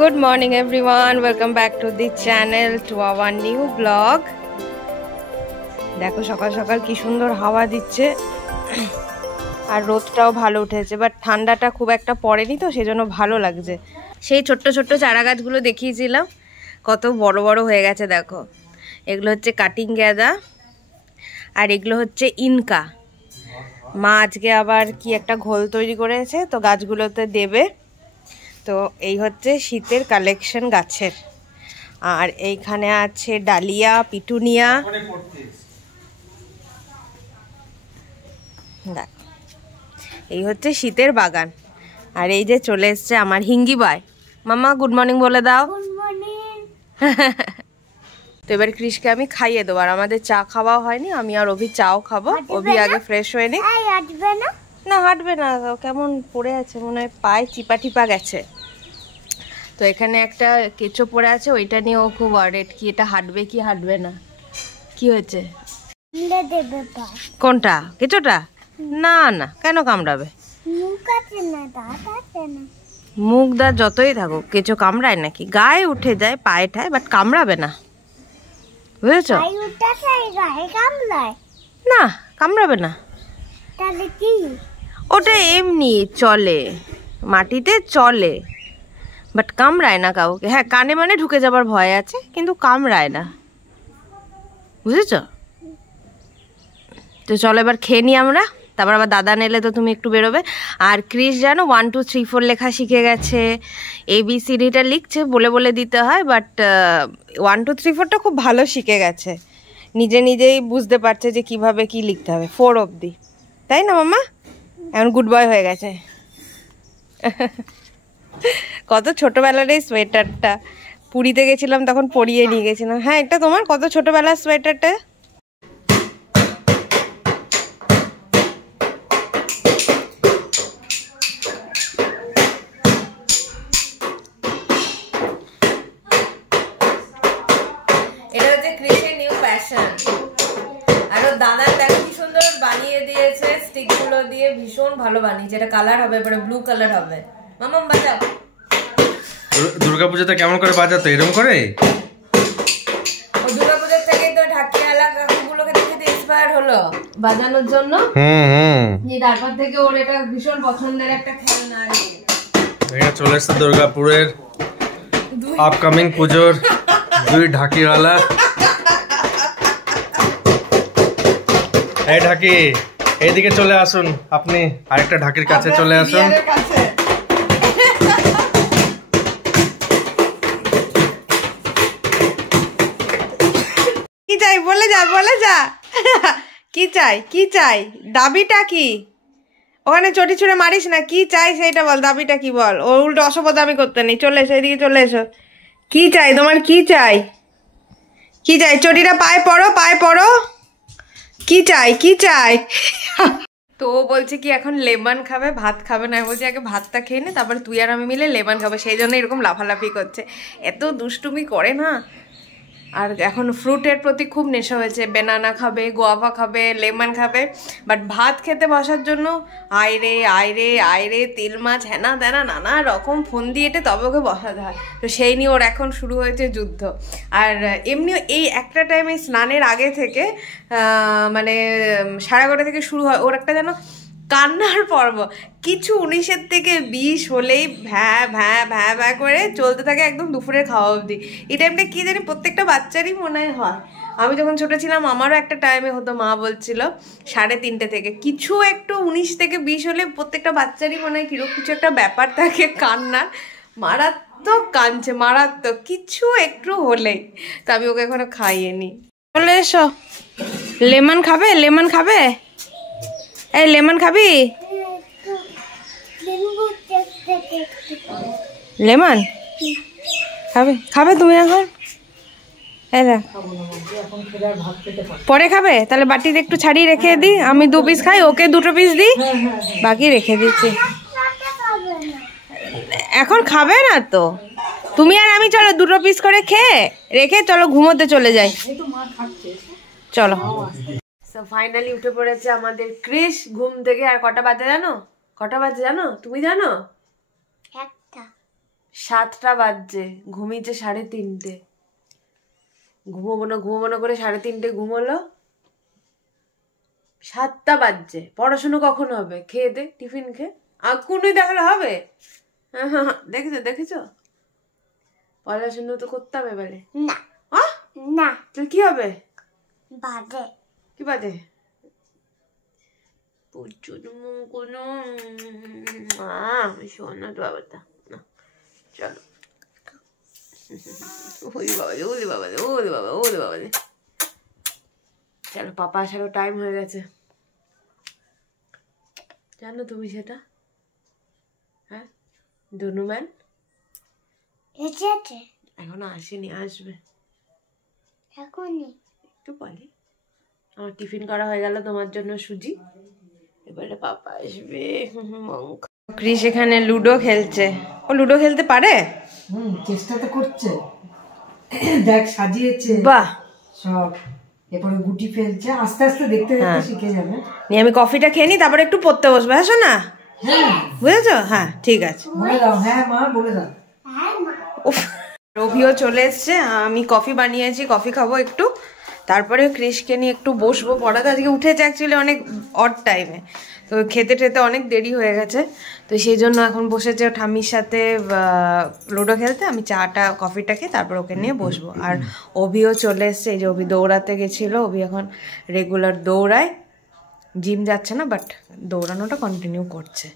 Good morning everyone, welcome back to the channel, to our new vlog. দেখো সকাল সকাল কি সুন্দর হাওয়া দিচ্ছে আর রোদটাও ভালো উঠেছে, বাট ঠান্ডাটা খুব একটা পড়েনি তো সেজন্য ভালো লাগছে। সেই ছোট্ট ছোট্ট চারা গাছগুলো দেখিয়েছিলাম, কত বড় বড় হয়ে গেছে দেখো। এগুলো হচ্ছে কাটিং গ্যাদা আর এগুলো হচ্ছে ইনকা। মা আজকে আবার কি একটা ঘোল তৈরি করেছে, তো গাছগুলোতে দেবে। তো এই হচ্ছে শীতের কালেকশন গাছের। আর এইখানে আছে ডালিয়া, পিটুনিয়া। দেখ, এই হচ্ছে শীতের বাগান। আর এই যে চলে এসছে আমার হিঙ্গি বাই। মামা গুড মর্নিং বলে দাও। Good morning. তো এবার কৃষকে আমি খাইয়ে দেবো, আর আমাদের চা খাওয়া হয়নি, আমি আর অভি চাও খাবো। অভি আগে ফ্রেশ হয়ে নি। হাঁটবে না? না হাঁটবে না, কেমন পড়ে আছে, মনে হয় পায়ে চিপা টিপা গেছে। তো এখানে একটা কেঁচো পড়ে আছে, ওইটা নিয়ে ও খুব ওয়ার্ডেড, কি এটা হাঁটবে কি হাঁটবে না। কি হয়েছে? কোনটা? কেঁচোটা? না না, কেন কামড়াবে? মুখ দাঁত যতই থাকুক, কেঁচো কামড়ায় নাকি? গায়ে উঠে যায়, পায়ে ঠায়, বাট কামড়াবে না, বুঝেছো? না কামড়াবে না। ওটা এমনি চলে, মাটিতে চলে, বাট কামড়ায় না কাউকে। হ্যাঁ, কানে মানে ঢুকে যাবার ভয় আছে, কিন্তু কামড়ায় না, বুঝেছ? তো চলো এবার খেয়ে নিই আমরা, তারপর আবার দাদা নেলে তো তুমি একটু বেরোবে। আর ক্রিস জানো 1 2 3 4 লেখা শিখে গেছে। ABCDটা লিখছে, বলে বলে দিতে হয়, বাট 1 2 3 4টা খুব ভালো শিখে গেছে, নিজে নিজেই বুঝতে পারছে যে কিভাবে কি লিখতে হবে 4 অবধি, তাই না মামা? এখন গুড বয় হয়ে গেছে। কত ছোটবেলার এই সোয়েটারটা, পুরীতে গেছিলাম তখন পরিয়ে নিয়ে গেছিলাম। হ্যাঁ, এটা তোমার কত ছোটবেলার সোয়েটারটা। এটা হচ্ছে ক্রিসের নিউ প্যাশন। আর ও দাদার দেখো কি সুন্দর বানিয়ে দিয়েছে, স্টিক গুলো দিয়ে ভীষণ ভালো বানিয়েছে। এটা কালার হবে, পরে ব্লু কালার হবে। মামাম বাজাও। দুর্গাপূজাতে কেমন করে বাজাতো? এরকম করে? ও দুর্গাপূজার থেকে তো ঢাকিয়ালা কাকুগুলোকে দেখে ইন্সপায়ার হলো বাজানোর জন্য। তারপর থেকে ওর এটা ভীষণ পছন্দের একটা খেলনা। এটা চলে এসছে দুর্গাপুরের আপকামিং পুজোর 2 ঢাকিওয়ালা। এই ঢাকি, এইদিকে চলে আসুন, আপনি আরেকটা ঢাকির কাছে চলে আসুন। কি চাই বলে যা, বলে যা। কি চাই, কি চাই, দাবিটা কি? ওখানে চটি ছুঁড়ে মারিস না, কি চাই সেইটা বল, দাবিটা কি বল। ও উল্টো অসভ্যতামি করতে নেই। চলে এসো, এদিকে চলে এসো। কি চাই তোমার, কি চাই? কি চাই? চটিটা পায়ে পড়ো, পায়ে পড়ো। কি চাই, কি চাই? তো ও বলছে কি এখন লেমন খাবে, ভাত খাবে না। বলছে আগে ভাতটা খেয়ে নে, তারপরে তুই আর আমি মিলে লেমন খাবে। সেই জন্য এরকম লাফালাফি করছে, এত দুষ্টুমি করে না। আর এখন ফ্রুটের প্রতি খুব নেশা হয়েছে, বেনানা খাবে, গোয়াভা খাবে, লেমন খাবে। বাট ভাত খেতে বসার জন্য আয়রে আয়রে আয়রে, তেল মাছ হেনা তেনা নানা রকম ফোন দিয়ে এটে তবে ওকে বসাতে হয়। তো সেই নিয়ে ওর এখন শুরু হয়েছে যুদ্ধ। আর এমনিও এই একটা টাইমে স্নানের আগে থেকে মানে 11:30 থেকে শুরু হয় ওর একটা যেন কান্নার পর্ব। কিছু 19 থেকে 20 হলেই ভ্যা ভ্যা ভ্যা ভ্যা করে চলতে থাকে একদম দুপুরের খাওয়া অবধি। এই টাইমটা কি জানি প্রত্যেকটা বাচ্চারই মনে হয়। আমি যখন ছোট ছিলাম আমারও একটা টাইমে হতো, মা বলছিল 3:30 থেকে। কিছু একটু 19 থেকে 20 হলে প্রত্যেকটা বাচ্চারই মনে হয় কিরকম কিছু একটা ব্যাপার থাকে কান্নার। মারাত্মক কাঁদছে, মারাত্মক কিছু একটু হলেই। তো আমি ওকে এখনো খাইয়ে নি। চলে এসো, লেমন খাবে, লেমন খাবে? এই লেমন খাবি? লেমন খাবে? খাবে তুমি এখন? পরে খাবে? তাহলে বাটিতে একটু ছাড়িয়ে রেখে দিই, আমি 2 পিস খাই, ওকে 2 পিস দিই, বাকি রেখে দিচ্ছি। এখন খাবে না তো, তুমি আর আমি চলো 2 পিস করে খেয়ে রেখে চলো ঘুমোতে চলে যাই। চলো। ফাইনালি উঠে পড়েছে আমাদের ক্রিস ঘুম থেকে। আর কটা বাজে জানো? কটা বাজে জানো? তুমি জানো? 7টা বাজছে, ঘুমিয়েছে 3:30। ঘুমোবো না করে 3:30 ঘুমোলো। 7টা বাজছে, পড়াশুনো কখন হবে? খেয়ে দে, টিফিন খেয়ে আগুনই দেখালে হবে? দেখেছো পড়াশুনো তো করতে হবে এবারে। না না তো কি হবে? বাজে কি বাজে? প্রচুর কোনো শোনা তো বাবাটা না। চলো ওলে বাবা চলো, পাপা আসারও টাইম হয়ে গেছে। জানো তুমি সেটা? হ্যাঁ, ধনু ম্যান এসেছে এখনো আসেনি, আসবে এখনই। একটু পরে। আমার টিফিন করা হয়ে গেল তোমার জন্য সুজি, এবারে পাপা আসবে। ক্রিস এখানে লুডো খেলছে। ও লুডো খেলতে পারে? চেষ্টা তো করছে। দেখ সাজিয়েছে বাহ, সব, এরপরে গুটি ফেলছে, আস্তে আস্তে দেখতে দেখতে শিখে যাবে। নিয়ে আমি কফিটা খেয়ে নি, তারপরে একটু পড়তে বসবে। হ্যাঁ শোনা, বুঝেছো? হ্যাঁ ঠিক আছে, বলে দাও। হ্যাঁ মা বলে দাও। উফ, রবিও চলে এসছে, আমি কফি বানিয়েছি, কফি খাবো একটু, তারপরে ক্রিসকে নিয়ে একটু বসবো পড়াতে। আজকে উঠেছে অ্যাকচুয়ালি অনেক অড টাইমে, তো খেতে টেতে অনেক দেরি হয়ে গেছে, তো সেই জন্য এখন বসেছে ঠাম্মির সাথে লুডো খেলতে। আমি চাটা কফিটা খেয়ে তারপর ওকে নিয়ে বসবো। আর অভিও চলে এসছে, এই যে অভি দৌড়াতে গেছিলো, অভি এখন রেগুলার দৌড়ায়, জিম যাচ্ছে না বাট দৌড়ানোটা কন্টিনিউ করছে।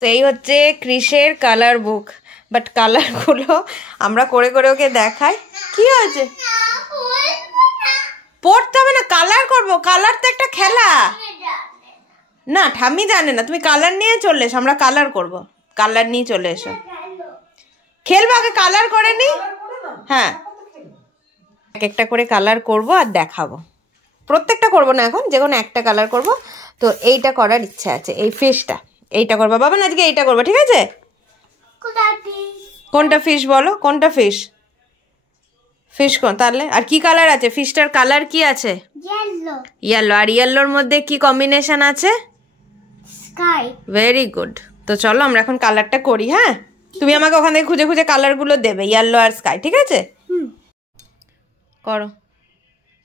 তো এই হচ্ছে ক্রিসের কালার বুক, বাট কালারগুলো আমরা করে করে ওকে দেখাই। কি হয়েছে? পড়তে হবে না, কালার করবো। কালার তো একটা খেলা না, ঠাম্মি জানে না। তুমি কালার নিয়ে চলে এসো, আমরা কালার করবো। কালার নিয়ে চলে এসো, খেলবো। আগে কালার করে নি। হ্যাঁ, এক একটা করে কালার করব আর দেখাবো। প্রত্যেকটা করব না এখন, যে কোনো একটা কালার করব। তো এইটা করার ইচ্ছা আছে, এই ফিশটা, এইটা করবো বাবা না, আজকে এইটা করবো, ঠিক আছে? কোনটা ফিশ বলো, কোনটা ফিশ? ফিশ কোন তাহলে? আর কি কালার আছে? ফিশটার কালার কি আছে? Yellow yellow. আর ইয়েলোর মধ্যে কি কম্বিনেশন আছে? স্কাই। Very good. তো চলো আমরা এখন কালারটা করি। হ্যাঁ, তুমি আমাকে ওখান থেকে খুঁজে খুঁজে কালারগুলো দেবে, ইয়েলো আর স্কাই, ঠিক আছে? করো,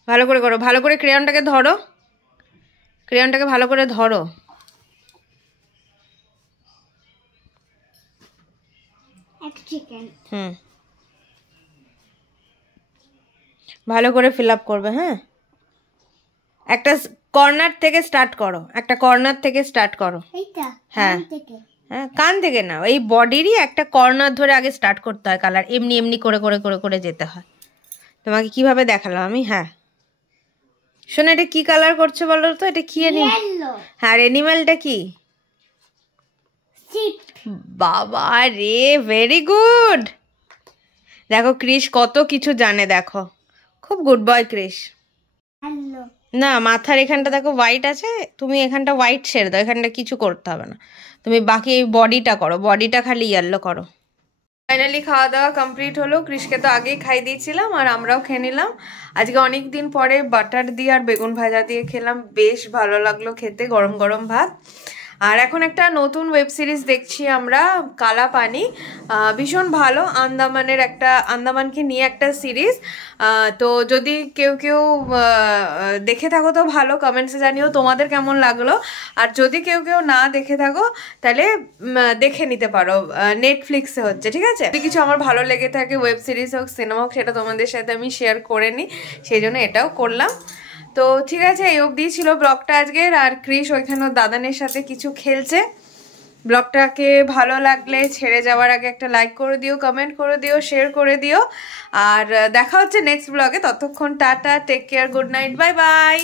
ভালো করে করো, ভালো করে ক্রেয়নটাকে ধরো, ক্রেয়নটাকে ভালো করে ধরো। এক সেকেন্ড। ভালো করে ফিল আপ করবে। হ্যাঁ, একটা কর্নার থেকে স্টার্ট করো, একটা কর্নার থেকে স্টার্ট করো। এইটা হ্যাঁ থেকে হ্যাঁ, কান থেকে না, এই বডিরই একটা কর্নার ধরে আগে স্টার্ট করতে হয় কালার, এমনি এমনি করে করে করে করে যেতে হয়। তোমাকে কিভাবে দেখালাম আমি? হ্যাঁ শোনো, এটা কি কালার করছে বলো তো? এটা কি অ্যানিমাল? ইয়েলো হ্যাঁ, আর অ্যানিমালটা কি? শিপ। বাবা রে, ভেরি গুড। দেখো ক্রিস কত কিছু জানে, দেখো খুব গুড বয় ক্রিস। হ্যালো না, মাথার এখানটা দেখো হোয়াইট আছে, তুমি এখানটা হোয়াইট ছেড়ে দাও, এখানটা কিছু করতে হবে না, তুমি বাকি এই বডিটা করো, বডিটা খালি ইয়েলো করো। ফাইনালি খাওয়া দাওয়া কমপ্লিট হলো, ক্রিসকে তো আগেই খাই দিয়েছিলাম আর আমরাও খেয়ে নিলাম। আজকে অনেক দিন পরে বাটার দিয়ে আর বেগুন ভাজা দিয়ে খেলাম, বেশ ভালো লাগলো খেতে, গরম গরম ভাত। আর এখন একটা নতুন ওয়েব সিরিজ দেখছি আমরা, কালা পানি, ভীষণ ভালো, আন্দামানের একটা, আন্দামানকে নিয়ে একটা সিরিজ। তো যদি কেউ কেউ দেখে থাকো তো ভালো, কমেন্টসে জানিও তোমাদের কেমন লাগলো। আর যদি কেউ কেউ না দেখে থাকো তাহলে দেখে নিতে পারো, নেটফ্লিক্সে হচ্ছে, ঠিক আছে? যদি কিছু আমার ভালো লেগে থাকে, ওয়েব সিরিজ হোক সিনেমা হোক, সেটা তোমাদের সাথে আমি শেয়ার করে নিই, সেই জন্য এটাও করলাম। তো ঠিক আছে, এই অবধি ছিল ব্লগটা আজকের। আর ক্রিস ওইখানে দাদানের সাথে কিছু খেলছে। ব্লগটাকে ভালো লাগলে ছেড়ে যাওয়ার আগে একটা লাইক করে দিও, কমেন্ট করে দিও, শেয়ার করে দিও। আর দেখা হচ্ছে নেক্সট ব্লগে, ততক্ষণ tata, take care, good night, bye by.